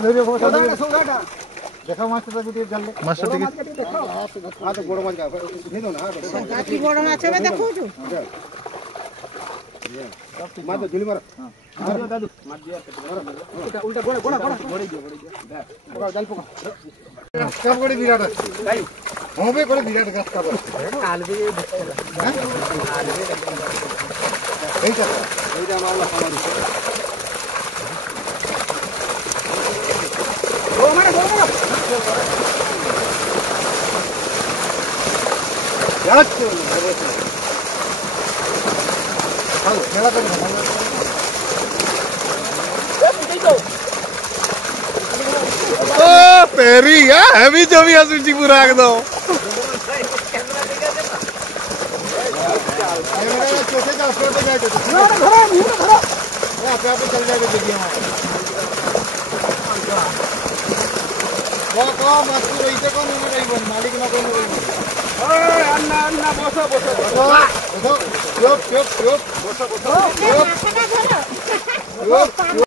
धरियो सौदाटा देखा मास्टर तो टिके जल्दी मास्टर टिके हां तो बड़ माछ का उठे दो ना काटी बड़ माछ में देखो छु मार दो झुली मार हां दादू मार दिया उल्टा उल्टा गोड़ा गोड़ा गोड़ा गोड़ी दियो पकड़ जाल पकड़ कब गोड़ी विराट भाई हो बे गोड़ी विराट का कब आल भी हां एटा मामला हमारी गो मारो यार हां खेला कर ओ पेरी या हैवी जो भी असुची पूरा रख दो कैमरा चौथे का फोटो जाके ना घरा पे चल जाएगा देखिए वो को मत इसे को नहीं रही बन मालिक ना कोई नहीं ओए अन्ना अन्ना बसो बसो बसो चुप चुप चुप बसो बसो